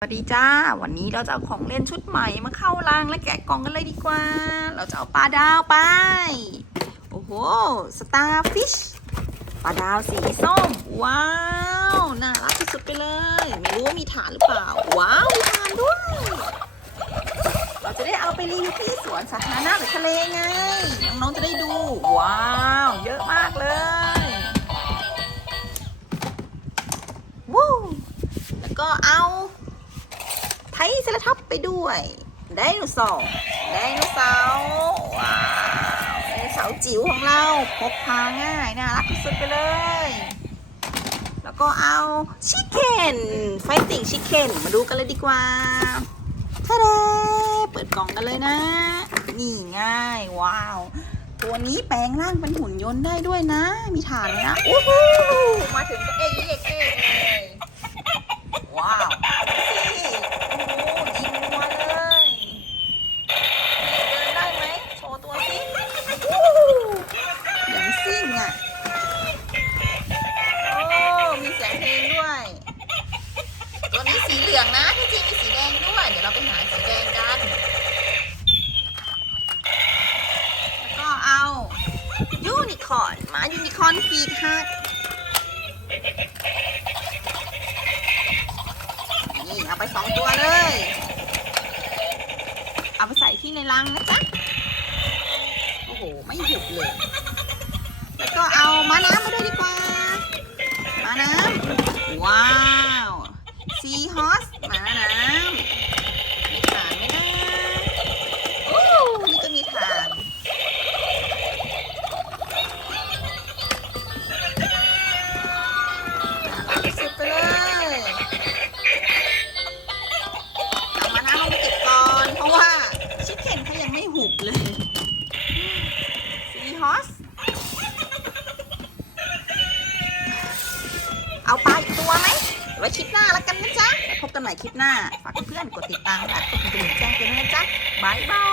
สวัสดีจ้า วันนี้เราจะเอาของเล่นชุดใหม่มาเข้ารังและแกะกล่องกันเลยดีกว่า เราจะเอาปลาดาวไป โอ้โห สตาร์ฟิช ปลาดาวสีส้ม ว้าว น่ารักที่สุดไปเลย ไม่รู้ว่ามีฐานหรือเปล่า ว้าวมีฐานด้วย เราจะได้เอาไปรีวิวที่สวนสาธารณะหรือทะเลไง น้องๆจะได้ดู ว้าว เซราท็อปไปด้วยไดโนเสาร์ไดโนเสาร์ว้าวไดโนเสาร์จิ๋วของเราพกพาง่ายน่ารักที่สุดไปเลย แล้วก็เอาชิคเก้นไฟติ่งชิคเก้นมาดูกันเลยดีกว่าทะเดเปิดกล่องกันเลยนะ นี่ง่ายว้าว ตัวนี้แปลงร่างเป็นหุ่นยนต์ได้ด้วยนะ มีฐานเลยนะอู้หูมาถึงก็เอ๊ะเอ๊ะเอ๊ะ เหลืองนะที่จริงมีสีแดงด้วย เดี๋ยวเราไปหาสีแดงกัน แล้วก็เอายูนิคอร์นหมายูนิคอร์นฟีดฮักนี่เอาไปสองตัวเลย เอาไปใส่ที่ในรังนะจ๊ะ โอ้โห ไม่หยุดเลย แล้วก็เอามาน้ำมาด้วยดีกว่า มาน้ำว้าว ซีฮอสม้าน้ำมีฐานไหมนะโอ้นี่ก็มีฐาน สุดไปเลยเอามาน้ำลงไปเก็บก่อน เพราะว่าชิคเก้นเขายังไม่หุบเลยซีฮอส เอาปลาอีกตัว ไว้คลิปหน้าแล้วกันนะจ๊ะพบกันใหม่คลิปหน้า ฝากเพื่อนกดติดตามและกดกระดิ่งแจ้งเตือนด้วยนะจ๊ะบายบาย